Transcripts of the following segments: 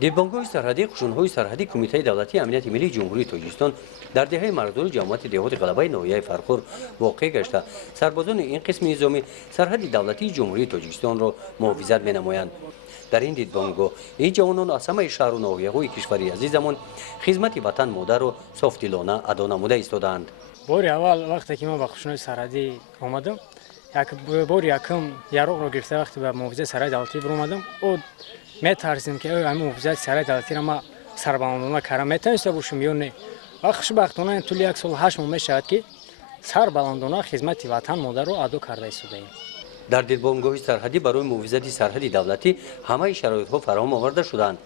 دیدبانگاه سرحدی قشون‌های سرحدی کمیته دولتی امنیت ملی جمهوری تاجیکستان در دهه مرزدار جماعت دهات غلبه ناحیه فرخور واقع گشته سربازان این قسم نظامی سرحد دولتی جمهوری تاجیکستان را محافظت می‌نمایند. در این دیدبانگاه این جوانان از همه شهر و ناحیه‌های کشوری عزیزمان خدمت وطن مادر را صافدلانه ادا نموده ایستادند. باری اول وقتی که ما به قشون‌های سرحدی آمدم باری یکم یاروق را گرفته وقتی به محافظت سرحد دولتی برآمدم او می‌ترسیدم که همین محافظت سرحد دولتی را ما سربلندانه کردم میتونسته باشم یا نه. خوشبختانه طول یک سال 8 ماه میشود که سربلندانه خدمت وطن مادر را ادا کرده ایستادیم. در دیدبانگاه سرحدی برای محافظت سرحد دولتی همه شرایط‌ها فراهم آورده شدند.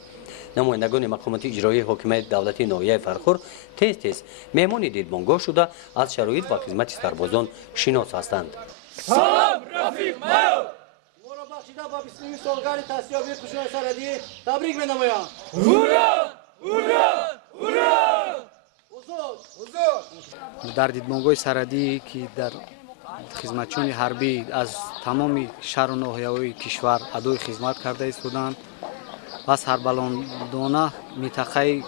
نمایندگان مقامات اجرایی حکومت دولتی ناحیه فرخور تیز مهمان دیدبانگاه شده از شرایط و خدمت سربازان شناس هستند. سلام رفیق مایو ما را بخشیده با 20 سالگرد تأسیس‌یابی قشون‌های سرحدی تبریک می‌نمایم. هورا هورا هورا در دیدبانگاه سرحدی که در خدمتچیان حربی از تمام شهر و ناحیه‌های کشور ادای خدمت کرده ایستادند و سربلندانه منطقه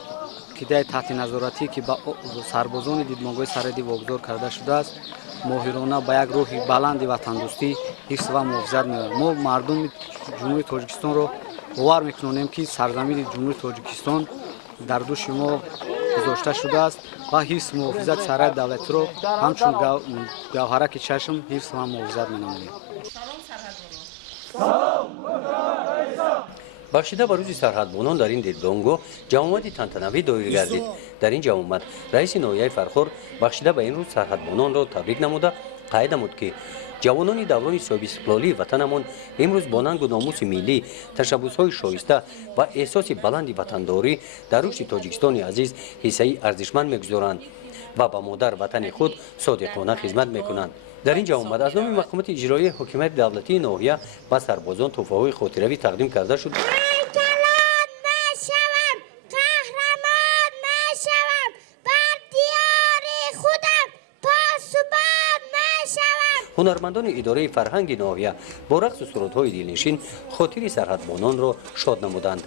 که در تحت نظارتی که با سربازان دیدبانگاه سرحدی واگذار کرده شده است ماهرانه با یک روح بلند وطندوستی حفظ و محافظت می‌کنند. ما مردم جمهوری تاجیکستان را باور می‌کنیم که سرزمین جمهوری تاجیکستان در دوش ما گذاشته شده است و حفظ محافظت سرحد دولتی را همچون گوهرک چشم حفظ و محافظت می‌نماییم. بخشیده بر روز سرحدبانان در این دیدبانگاه جمعیت تنتنوی دایر گردید. در این جمعیت رئیس ناحیه فرخور بخشیده به این روز سرحدبانان را تبریک نموده قاید نمود که جوانان دوران صاحب استقلالی وطنمان امروز با ننگ و ناموس ملی تشبس‌های شایسته و احساس بلند وطنداری در رشد تاجیکستان عزیز حصه‌ای ارزشمند می‌گذارند و با مادر وطن خود صادقانه خدمت می‌کنند. در این جمعیت از نام مقامات اجرایی حکومت دولتی ناحیه و سربازان تحفه‌های خاطروی تقدیم کرده شد. هنرمندان اداره فرهنگ ناحیه با رقص و سرودهای دلنشین خاطر سرحدبانان را شاد نمودند.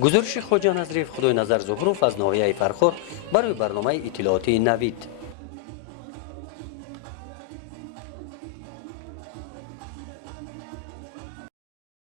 گزارش خواجه نظریف خدای نظر ظهروف از ناحیه فرخور برای برنامه اطلاعاتی نوید.